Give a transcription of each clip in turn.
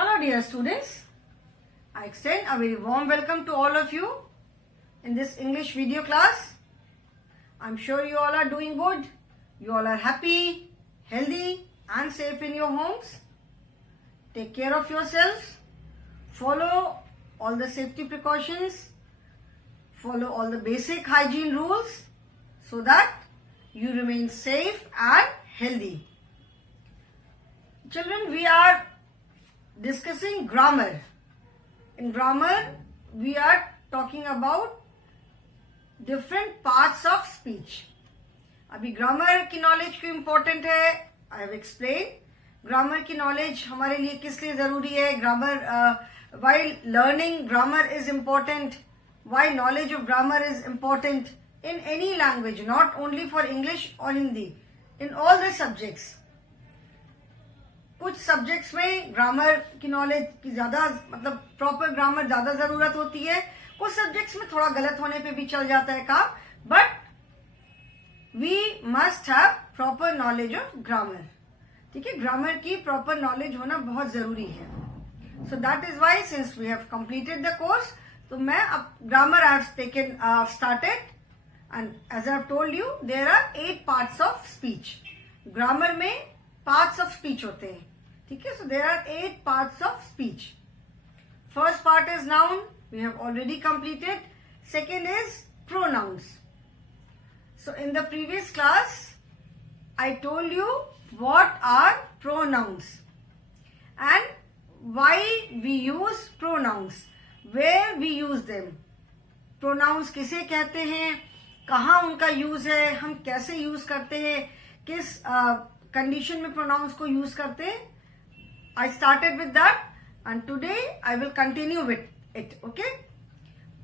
Hello dear students, I extend a very warm welcome to all of you in this English video class. I'm sure you all are doing good, you all are happy, healthy and safe in your homes. Take care of yourselves, follow all the safety precautions, follow all the basic hygiene rules so that you remain safe and healthy. Children, we are discussing grammar. In grammar, we are talking about different parts of speech. अभी grammar की knowledge क्यों important है, I have explain. Grammar की knowledge हमारे लिए किस लिए जरूरी है, grammar while learning grammar is important, why knowledge of grammar is important in any language, not only for English or Hindi, in all the subjects. कुछ subjects में grammar की नॉलेज की ज्यादा मतलब प्रॉपर ग्रामर ज्यादा जरूरत होती है, कुछ सब्जेक्ट्स में थोड़ा गलत होने पे भी चल जाता है काम, but we must have proper knowledge of grammar. ठीक है, ग्रामर की प्रॉपर नॉलेज होना बहुत जरूरी है. So that is why since we have completed the course, तो मैं अब grammar I have taken started and as I have told you there are 8 parts of speech. Grammar में पार्ट्स ऑफ स्पीच होते हैं. ठीक है, so there are 8 parts of speech. First part is noun, we have already completed. Second is pronouns. So in the previous class I told you what are pronouns and why we use pronouns, where we use them. pronouns किसे कहते हैं, कहाँ उनका use है, हम कैसे use करते हैं, किस कंडीशन में pronouns को यूज करते हैं. I started with that and today I will continue with it. Okay,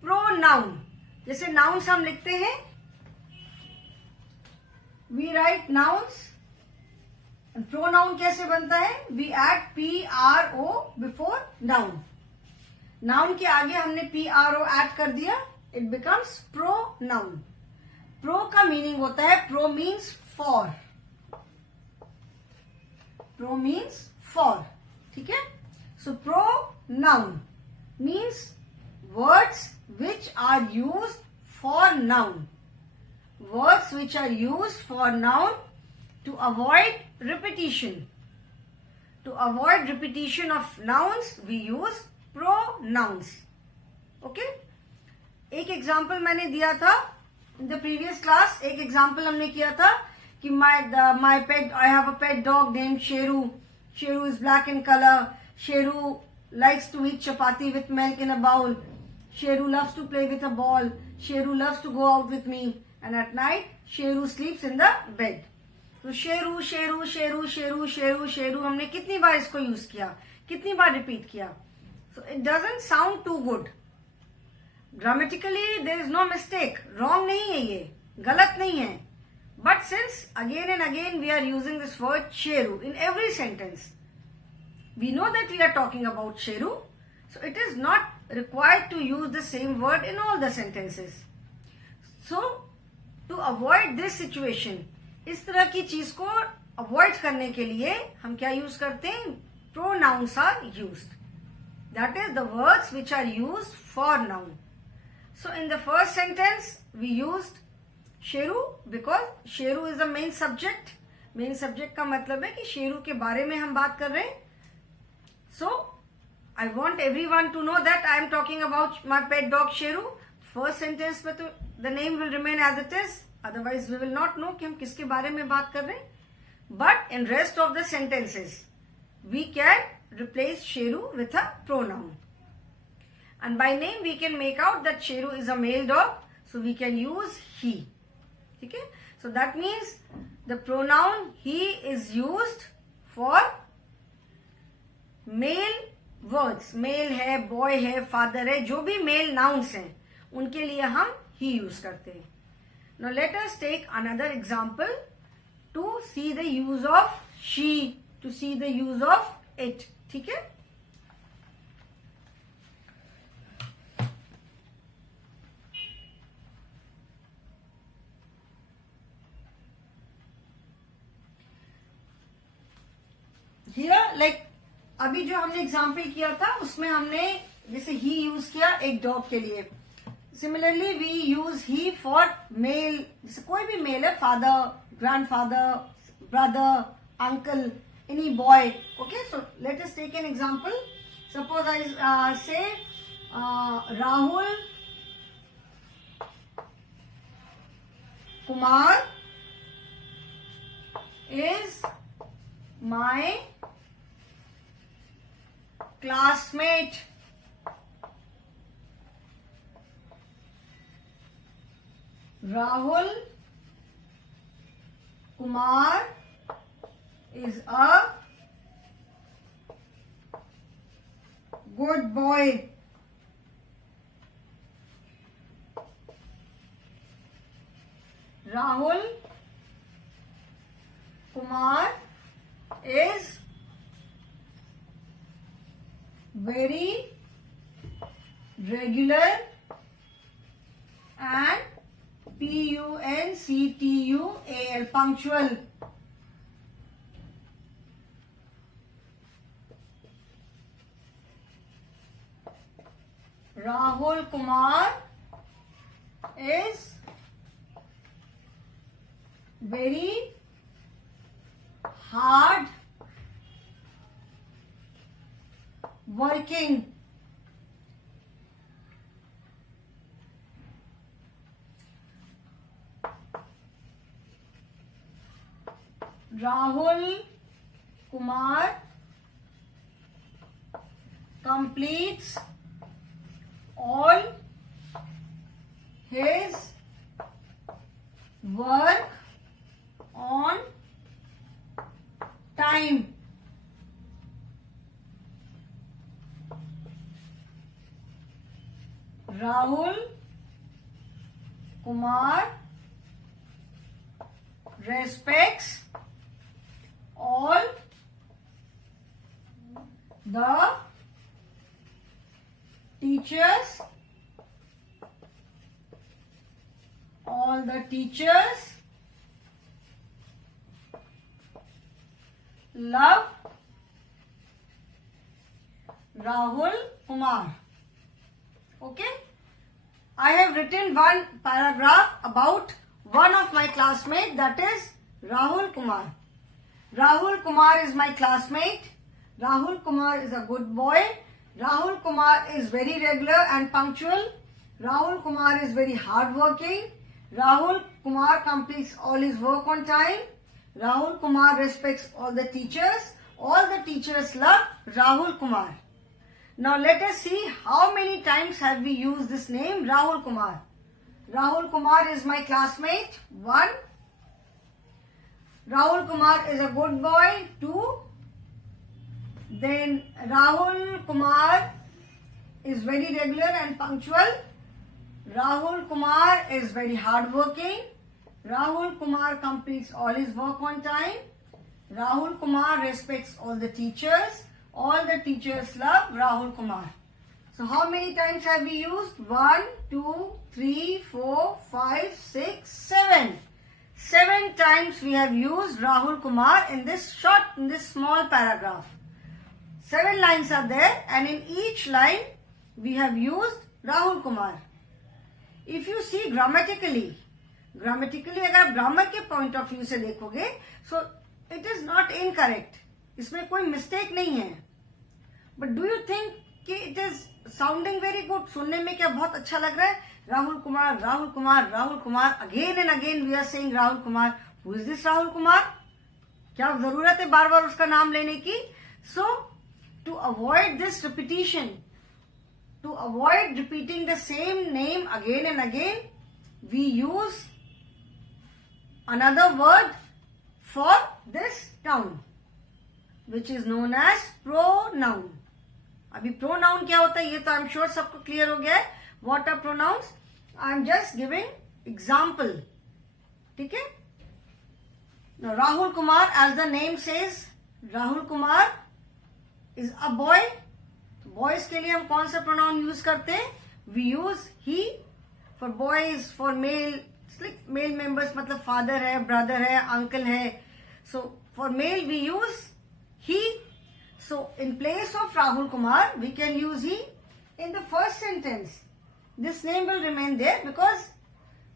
pronoun, जैसे nouns हम लिखते हैं, we write nouns. प्रोनाउन कैसे बनता है, we add PRO before noun. Noun के आगे हमने PRO ऐड कर दिया, इट बिकम्स प्रोनाउन. प्रो का मीनिंग होता है, pro means for. Pro means for. ठीक है, so pronoun means words which are used for noun. Words which are used for noun to avoid repetition. To avoid repetition of nouns, we use pronouns. Okay? एक example मैंने दिया था in the previous class. एक example हमने किया था कि my pet, I have a pet dog named Sheru. Sheru is black in color. Sheru likes to eat chapati with milk in a bowl. Sheru loves to play with a ball. Sheru loves to go out with me. And at night, Sheru sleeps in the bed. तो शेरू शेरू शेरू शेरू शेरू शेरू हमने कितनी बार इसको use किया, कितनी बार repeat किया. So it doesn't sound too good. Grammatically there is no mistake, wrong नहीं है, ये गलत नहीं है. But since again and again we are using this word Sheru in every sentence, we know that we are talking about Sheru, so it is not required to use the same word in all the sentences. So to avoid this situation, इस तरह की चीज को avoid करने के लिए हम क्या यूज करते हैं, pronouns are used. That is the words which are used for noun. So in the first sentence we used Sheru because Sheru is the main subject. Main subject का मतलब है कि शेरू के बारे में हम बात कर रहे हैं. So I want everyone to know that I am talking about my pet dog Sheru. First sentence में तो the name will remain as it is, otherwise we will not know कि हम किसके बारे में बात कर रहे हैं. But in rest of the sentences we can replace Sheru with a pronoun. And by name we can make out that Sheru is a male dog, so we can use he. Okay? So that means the pronoun he is used for male words. Male है, boy है, father है, जो भी male nouns हैं उनके लिए हम he use करते हैं. Now let us take another example to see the use of she, to see the use of it. ठीक है? Here, like अभी जो हमने एग्जाम्पल किया था उसमें हमने जैसे ही यूज किया एक डॉग के लिए. Similarly we use he for male, जैसे कोई भी मेल है, father, grandfather, brother, uncle, any boy. Okay, so let us take an example. Suppose I say Rahul Kumar is my classmate. Rahul Kumar is a good boy. Rahul Kumar is very regular and punctual, punctual. Rahul Kumar is very hard working. Rahul Kumar completes all his work on time. Rahul Kumar respects all the teachers. All the teachers love Rahul Kumar. Okay, I have written one paragraph about one of my classmates, that is Rahul Kumar. Rahul Kumar is my classmate. Rahul Kumar is a good boy. Rahul Kumar is very regular and punctual. Rahul Kumar is very hardworking. Rahul Kumar completes all his work on time. Rahul Kumar respects all the teachers. All the teachers love Rahul Kumar. Now let us see how many times have we used this name Rahul Kumar. Rahul Kumar is my classmate. 1. Rahul Kumar is a good boy. 2. Then Rahul Kumar is very regular and punctual. Rahul Kumar is very hardworking. Rahul Kumar completes all his work on time. Rahul Kumar respects all the teachers. All the teachers love Rahul Kumar. So how many times have we used? 1, 2, 3, 4, 5, 6, 7. 7 times we have used Rahul Kumar in this small paragraph. 7 lines are there, and in each line we have used Rahul Kumar. If you see grammatically अगर आप grammar के point of view से देखोगे, so it is not incorrect, इसमें कोई mistake नहीं है. But do you think कि it is sounding very good? सुनने में क्या बहुत अच्छा लग रहा है? Rahul Kumar, Rahul Kumar, Rahul Kumar, again and again we are saying Rahul Kumar. Who is this Rahul Kumar? क्या जरूरत है बार बार उसका नाम लेने की? So to avoid this repetition, to avoid repeating the same name again and again, we use another word for this noun, which is known as pronoun. अभी pronoun क्या होता है ये तो I'm sure सबको clear हो गया है. What are pronouns? I'm just giving example. ठीक है? Now Rahul Kumar, as the name says, Rahul Kumar is a boy. Boys के लिए हम कौन सा प्रोनाउन यूज करते हैं? We use he for boys. For male, male members मतलब फादर है, ब्रदर है, अंकल है. So for male we use he. So in place of Rahul Kumar, we can use he in the first sentence. This name will remain there because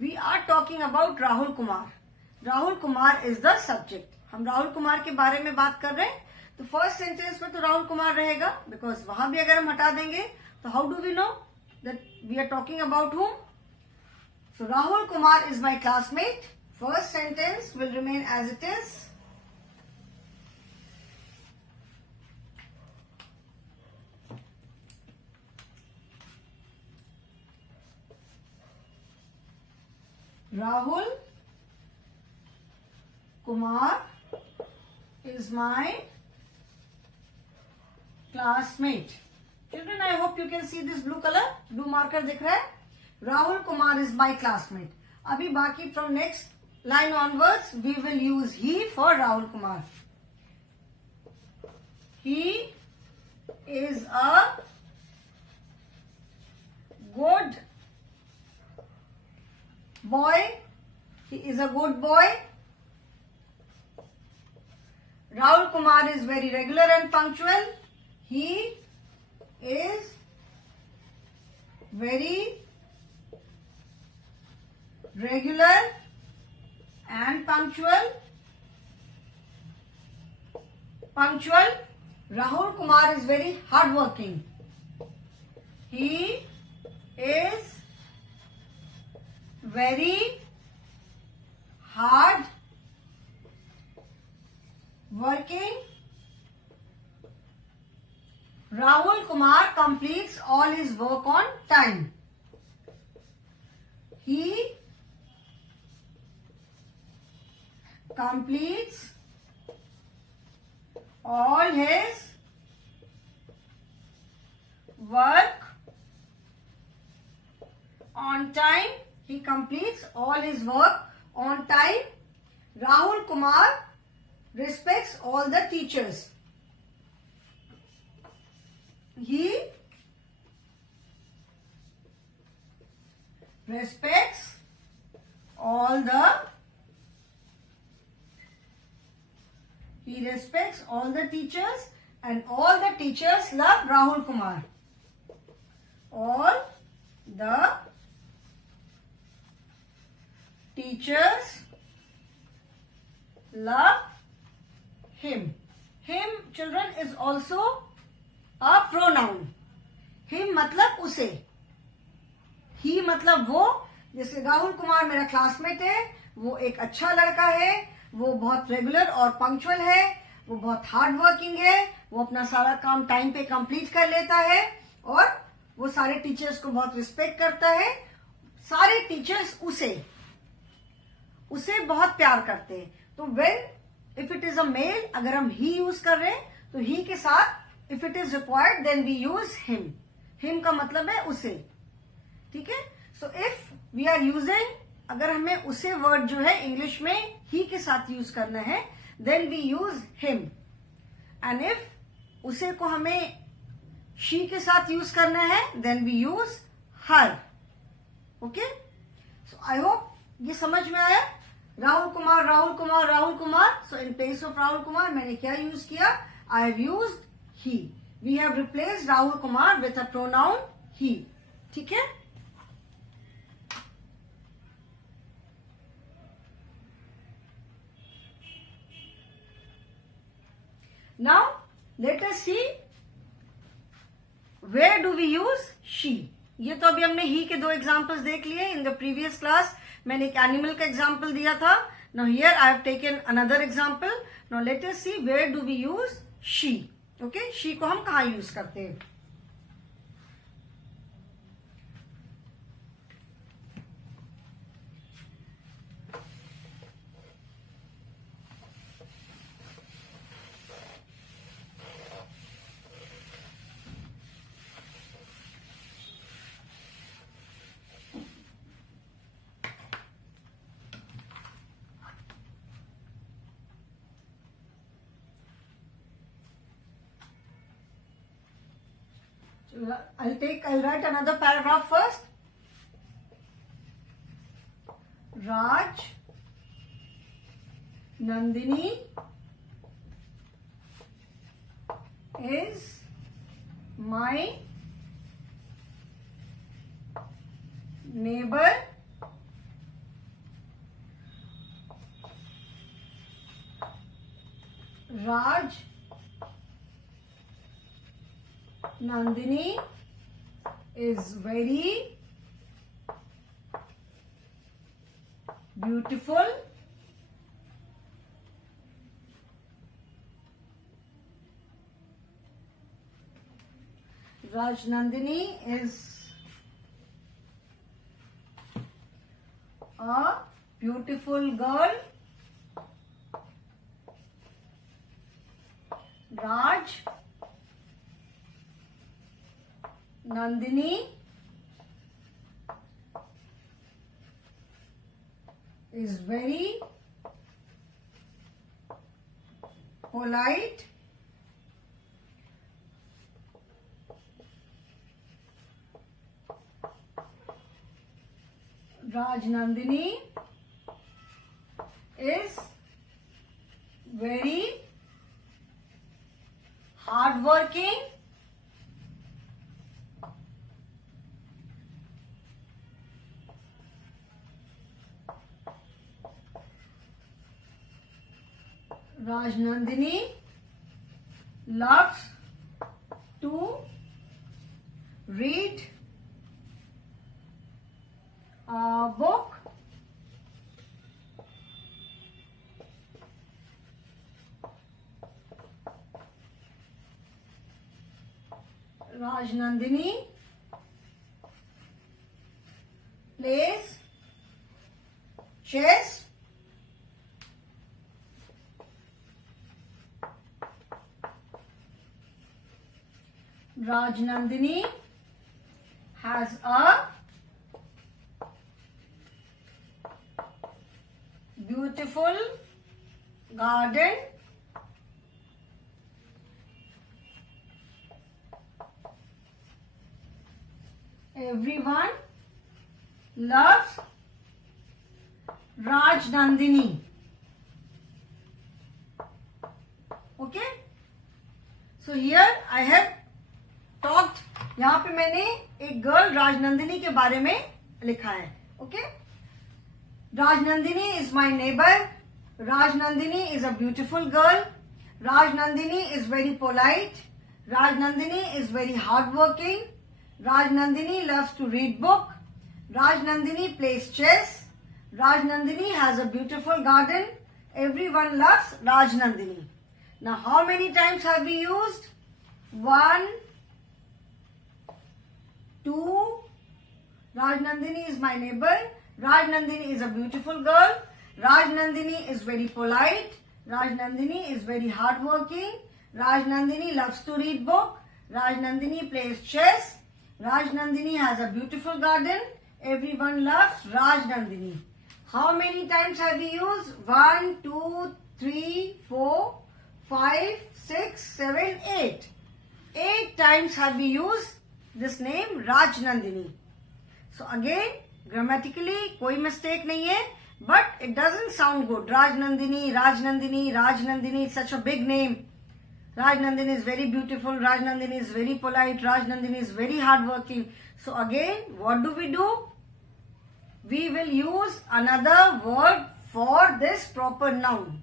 we are talking about Rahul Kumar. Rahul Kumar is the subject. हम राहुल कुमार के बारे में बात कर रहे हैं, तो first sentence में तो राहुल कुमार रहेगा, बिकॉज वहां भी अगर हम हटा देंगे तो how do we know that we are talking about whom? So Rahul Kumar is my classmate. First sentence will remain as it is. Rahul Kumar is my classmate. Children, I hope you can see this blue color. Blue marker दिख रहा है. Rahul Kumar is my classmate. अभी बाकी from next line onwards we will use he for Rahul Kumar. He is a good boy. He is a good boy. Rahul Kumar is very regular and punctual. He is very regular and punctual. Rahul Kumar is very hardworking. He is very hard working. Rahul Kumar completes all his work on time. He completes all his work on time. He completes all his work on time. Rahul Kumar respects all the teachers. He respects all the teachers, and all the teachers love Rahul Kumar. All the teachers love him. Him, children, is also a pronoun. Him मतलब उसे. He मतलब वो. जैसे राहुल कुमार मेरा classmate है, वो एक अच्छा लड़का है, वो बहुत रेगुलर और पंक्चुअल है, वो बहुत हार्ड वर्किंग है, वो अपना सारा काम टाइम पे कंप्लीट कर लेता है, और वो सारे टीचर्स को बहुत रिस्पेक्ट करता है. सारे टीचर्स उसे बहुत प्यार करते हैं. तो when if it is a male, अगर हम ही यूज कर रहे हैं तो ही के साथ if it is required then we use him. Him का मतलब है उसे. ठीक है. So if we are using, अगर हमें उसे वर्ड जो है इंग्लिश में ही के साथ यूज करना है, then we use him. And if उसे को हमें शी के साथ यूज करना है, then we use her. Okay. So I hope ये समझ में आया. Rahul Kumar, Rahul Kumar, Rahul Kumar. So in place of Rahul Kumar मैंने क्या यूज किया? I have used he. We have replaced Rahul Kumar with a pronoun he. ठीक है. Now let us see where do we use she. ये तो अभी हमने ही के दो एग्जाम्पल्स देख लिए. इन द प्रीवियस क्लास मैंने एक एनिमल का एग्जाम्पल दिया था. Now here I have taken another example. Now let us see where do we use she. Okay. She को हम कहाँ यूज करते हैं? I'll write another paragraph first. Raj, Nandini is my neighbor. Raj Nandini is very beautiful. Raj Nandini is a beautiful girl. Raj Nandini is very polite. Raj Nandini is very hardworking. Raj Nandini loves to read a book. Raj Nandini plays chess. Raj Nandini has a beautiful garden. Everyone loves Raj Nandini. Okay? So here I have talked. यहाँ पे मैंने एक girl Rajnandini के बारे में लिखा है. Okay? Rajnandini is my neighbor. Rajnandini is a beautiful girl. Rajnandini is very polite. Rajnandini is very hardworking. Rajnandini loves to read book. Rajnandini plays chess. Rajnandini has a beautiful garden. Everyone loves Rajnandini. Now how many times have we used? 1, 2. Rajnandini is my neighbor. Rajnandini is a beautiful girl. Rajnandini is very polite. Rajnandini is very hardworking. Rajnandini loves to read book. Rajnandini plays chess. Rajnandini has a beautiful garden. Everyone loves Rajnandini. How many times have we used? 1, 2, 3, 4, 5, 6, 7, 8. 8 times have we used this name Rajnandini. So again, grammatically कोई mistake नहीं है, but it doesn't sound good. Rajnandini, Rajnandini, Rajnandini, it's such a big name. Rajnandini is very beautiful. Rajnandini is very polite. Rajnandini is very hardworking. So again, what do? We will use another word for this proper noun.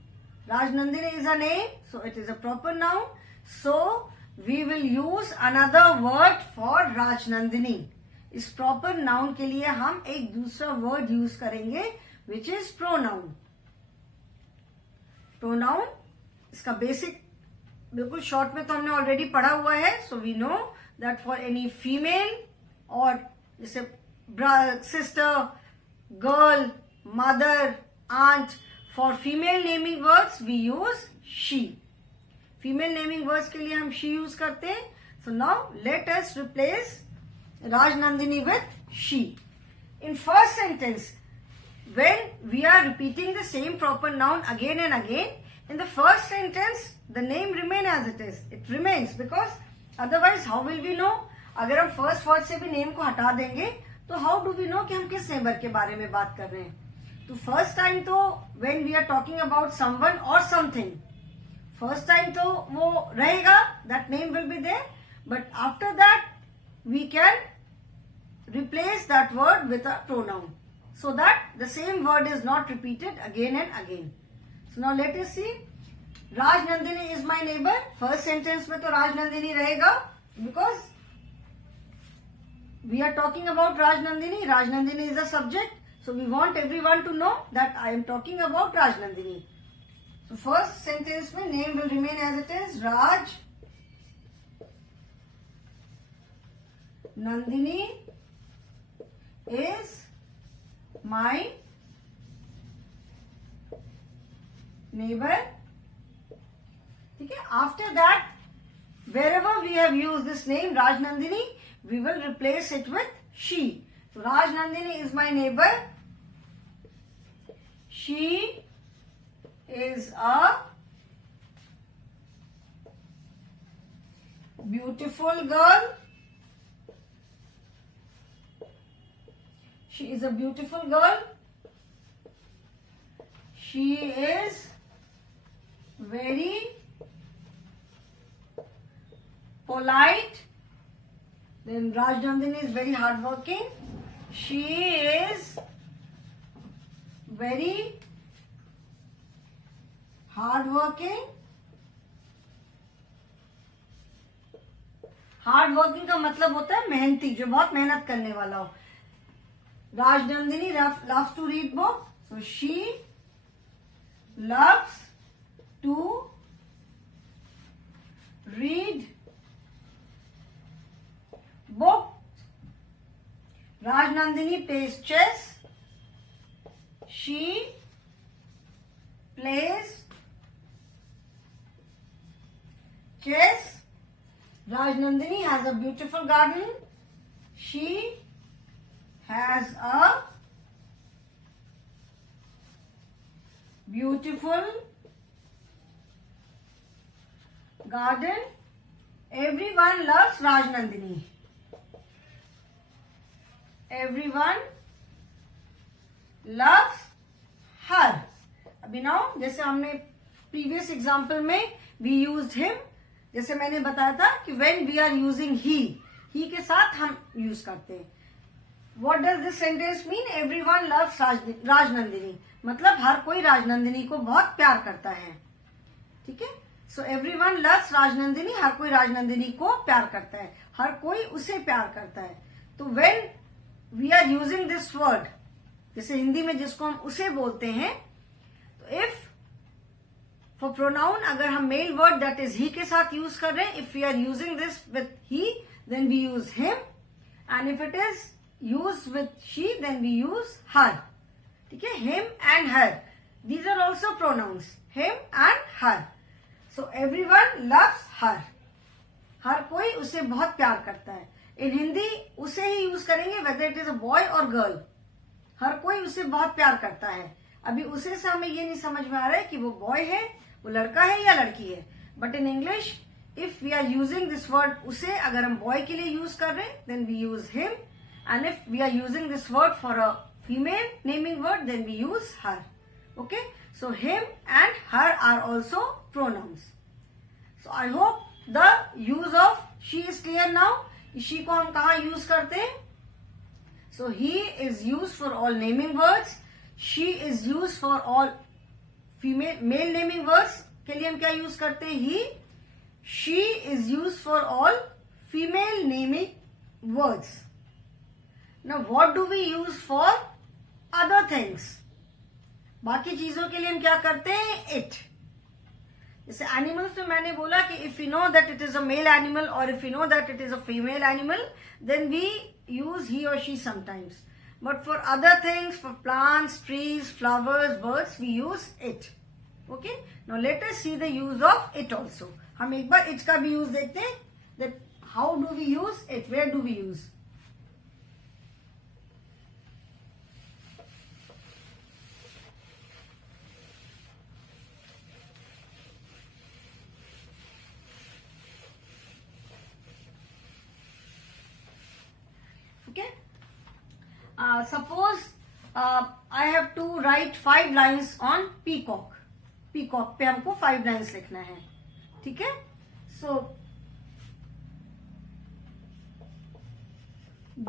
Rajnandini is a name, so it is a proper noun. So we will use another word for Rajnandini. इस proper noun के लिए हम एक दूसरा word use करेंगे, which is pronoun. Pronoun इसका basic बिल्कुल short में तो हमने already पढ़ा हुआ है. So we know that for any female और जैसे sister, girl, mother, aunt, for female naming words we use she. Female naming words के लिए हम she use करते हैं. So now let us replace Rajnandini with she. In first sentence, when we are repeating the same proper noun again and again, in the first sentence the name remains as it is. It remains because otherwise how will we know? अगर हम first word से भी name को हटा देंगे तो how do we know कि हम किस neighbor के बारे में बात कर रहे हैं? तो first time तो when we are talking about someone or something, first time तो वो रहेगा, that name will be there, but after that we can replace that word with a pronoun so that the same word is not repeated again and again. So now let us see. Raj Nandini is my neighbor. First sentence में तो Raj Nandini रहेगा because we are talking about Raj Nandini. Raj Nandini is the subject, so we want everyone to know that I am talking about Raj Nandini. So first sentence में name will remain as it is. Raj Nandini is my neighbor. ठीक है. After that, wherever we have used this name Raj Nandini, we will replace it with she. So Raj Nandini is my neighbor. She is a beautiful girl. She is a beautiful girl. She is very polite. Then Raj Nandini is very hardworking. She is very hardworking. Hardworking का मतलब होता है मेहनती, जो बहुत मेहनत करने वाला हो. Raj Nandini loves to read book. So she loves to read book. Raj Nandini plays chess. She plays chess. Raj Nandini has a beautiful garden. She has a beautiful garden. Everyone loves Raj Nandini. Everyone loves her. अभी now जैसे हमने previous example में we used him, जैसे मैंने बताया था कि when we are using he के साथ हम use करते हैं. What does this sentence mean? Everyone loves Raj Nandini. मतलब हर कोई राज नंदिनी को बहुत प्यार करता है. ठीक है. So everyone loves Raj Nandini. हर कोई राज नंदिनी को प्यार करता है. हर कोई उसे प्यार करता है. तो when we are using this word, जैसे हिंदी में जिसको हम उसे बोलते हैं, तो if for pronoun अगर हम male word that is he के साथ use कर रहे हैं, if we are using this with he, then we use him, and if it is used with she, then we use her. ठीक है. Him and her, these are also pronouns, him and her. So everyone loves her. हर कोई उसे बहुत प्यार करता है. इन हिंदी उसे ही use करेंगे whether it is a boy or girl. हर कोई उसे बहुत प्यार करता है. अभी उसे से हमें ये नहीं समझ में आ रहा है कि वो बॉय है, वो लड़का है या लड़की है. But in English if we are using this word उसे अगर हम बॉय के लिए यूज कर रहे हैं then we use him, and if we are using this word for a female naming word then we use her. Okay, so him and her are also pronouns. So I hope the use of she is clear now. she को हम कहाँ use करते हैं? So he is used for all naming words. She is used for all male naming words. के लिए हम क्या use करते हैं? He. She is used for all female naming words. Now what do we use for other things? बाकी चीजों के लिए हम क्या करते हैं? It. जैसे एनिमल्स में मैंने बोला कि if we know that it is a male animal or if we know that it is a female animal, then we use he or she sometimes. But for other things, for plants, trees, flowers, birds, we use it. Okay? Now let us see the use of it also. हम एक बार it का भी use देखते हैं. That how do we use it? Where do we use? Okay. Suppose I have to write 5 lines on peacock. Peacock पे हमको 5 lines लिखना है, ठीक है। So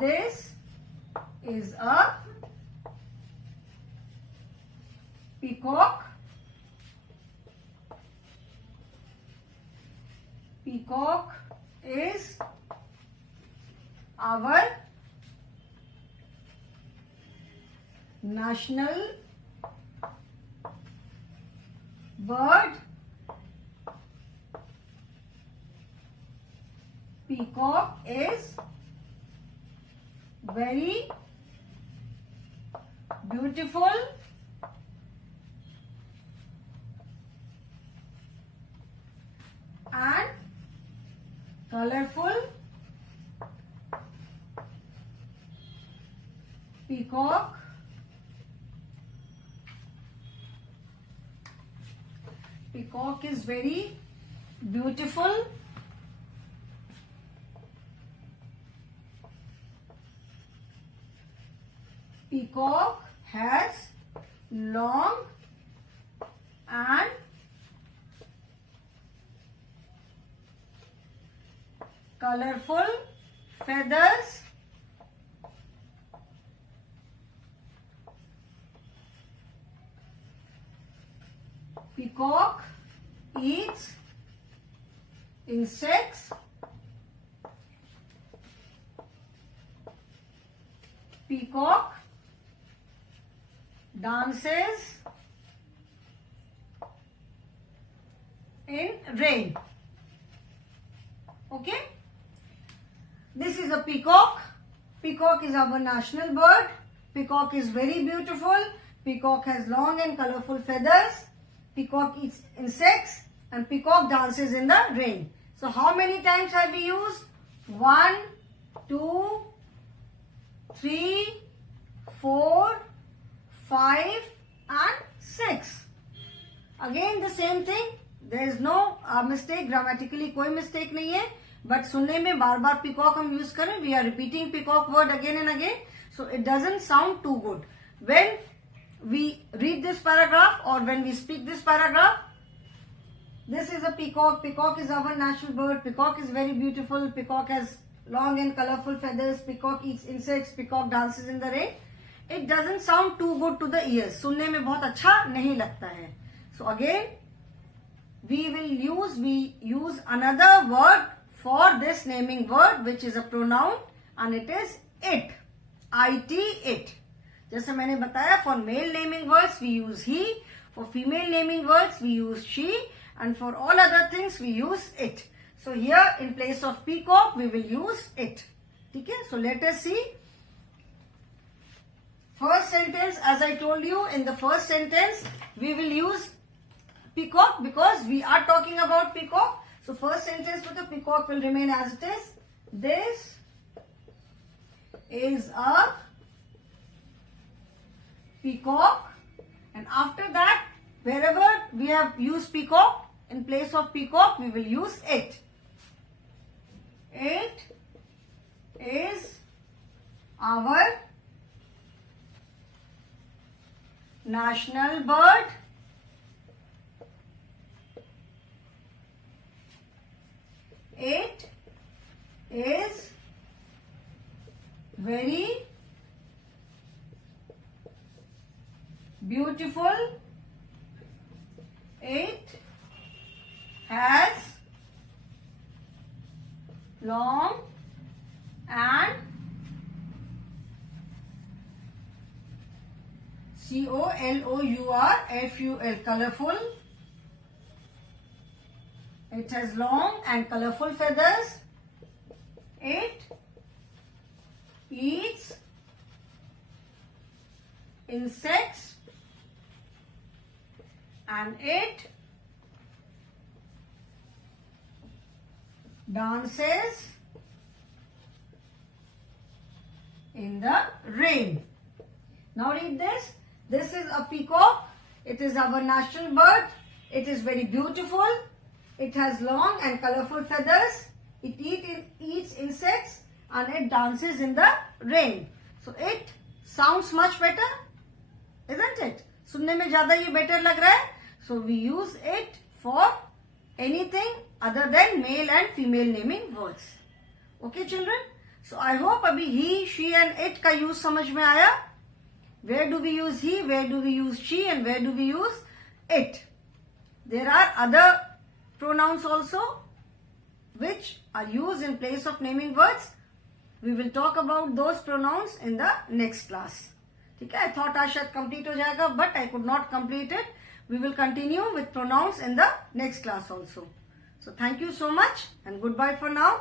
this is a peacock. Peacock is our national bird. Peacock is very beautiful and colorful. Peacock is very beautiful peacock has long and colorful feathers. Peacock eats insects. Peacock dances in rain. Okay? This is a peacock. Peacock is our national bird. Peacock is very beautiful. Peacock has long and colorful feathers. Peacock eats insects and peacock dances in the rain. So how many times have we used? 1, 2, 3, 4, 5 and 6. Again the same thing. There is no mistake. Grammatically कोई mistake नहीं है. But सुनने में बार बार peacock हम use करें. We are repeating peacock word again and again. So it doesn't sound too good. When we read this paragraph or when we speak this paragraph, this is a peacock. Peacock is our national bird. Peacock is very beautiful. Peacock has long and colorful feathers. Peacock eats insects. Peacock dances in the rain. It doesn't sound too good to the ears. सुनने में बहुत अच्छा नहीं लगता है. So again, we use another word for this naming word, which is a pronoun, and it is it. It. जैसे मैंने बताया, for male naming words we use he, for female naming words we use she, and for all other things we use it. So here in place of peacock we will use it. ठीक है? So let us see. First sentence, as I told you, in the first sentence we will use peacock because we are talking about peacock. So first sentence with the peacock will remain as it is. This is a peacock, and after that, wherever we have used peacock, in place of peacock we will use it. It is our national bird. It is very beautiful. It has long and COLOURFUL, colorful. It has long and colorful feathers. It eats insects and it dances in the rain. Now read this. This is a peacock. It is our national bird. It is very beautiful. It has long and colorful feathers. It eats insects and it dances in the rain. So it sounds much better, isn't it? सुनने में ज्यादा ये better लग रहा है. So we use it for anything other than male and female naming words. Okay children? So I hope अभी he, she and it का use समझ में आया. Where do we use he, where do we use she, and where do we use it? There are other pronouns also which are used in place of naming words. We will talk about those pronouns in the next class. ठीक है? I thought आज शायद complete हो जाएगा, but I could not complete it. We will continue with pronouns in the next class also. So thank you so much and goodbye for now.